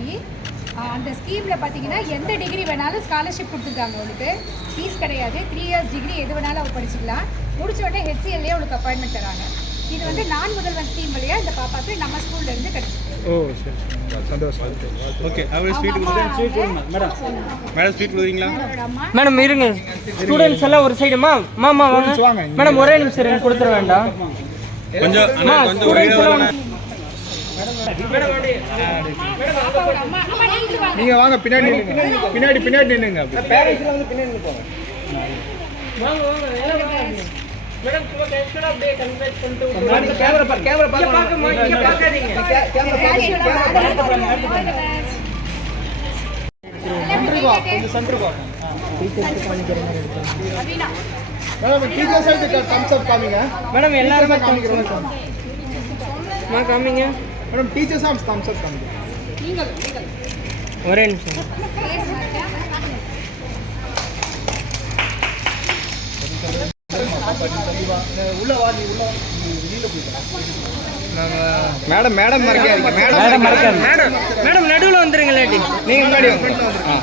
ஆகி அந்த ஸ்கீமில் பார்த்தீங்கன்னா எந்த டிகிரி வேணாலும் ஸ்காலர்ஷிப் கொடுத்துருக்காங்க. அவளுக்கு ஃபீஸ் கிடையாது. 3 இயர்ஸ் டிகிரி எது வேணாலும் அவள் படிச்சுக்கலாம். முடிச்ச உடனே ஹெச்சிஎல்லே அவளுக்கு அப்பாயின்மெண்ட் தராங்க. இது வந்து நான் முதல்வன் ஸ்கீம் வழியாக இந்த பாப்பாவுக்கு நம்ம ஸ்கூல்லேருந்து கிடைச்சிருக்கு. ஓ சரி சந்தோஷம். ஓகே அவர் ஸ்வீட் மேடம் மேடம் ஸ்வீட் கொடுக்குறீங்களா? மேடம் இருங்க, ஸ்டூடெண்ட்ஸ் எல்லாம் ஒரு சைடு. மாமா வாங்க மேடம், ஒரே நிமிஷம் இருங்க, கொடுத்துட வேண்டாம் கொஞ்சம். அண்ணா கொஞ்சம் ஒரே நீங்க வாங்க, பின்னாடி பின்னாடி நின்னுங்க. பேரண்ட்ஸ்ல வந்து பின்னாடி நிப்போங்க. வாங்க மேடம், சும்மா கேஷ் அப்படியே கன்வெர்ட் பண்ணிட்டு கேமரா பாக்க இங்க பாக்காதீங்க. சென்டர் வா. மேடம் டீச்சர்ஸ் சைடு தம்ஸ் அப் காமிங்க. மேடம் எல்லாரும் காமிங்க. காமிங்க மேடம் டீச்சர்ஸ் ஆம் தம்ஸ் அப் காமிங்க. ஒரே நிமிஷம். உள்ள வா, நீ உள்ள வெளியில போயிடு. மேடம் மறக்காதீங்க. மேடம் நடுவுல வந்துருங்க. லேடி நீங்க முன்னாடி ஃப்ரண்ட்ல வந்துருங்க.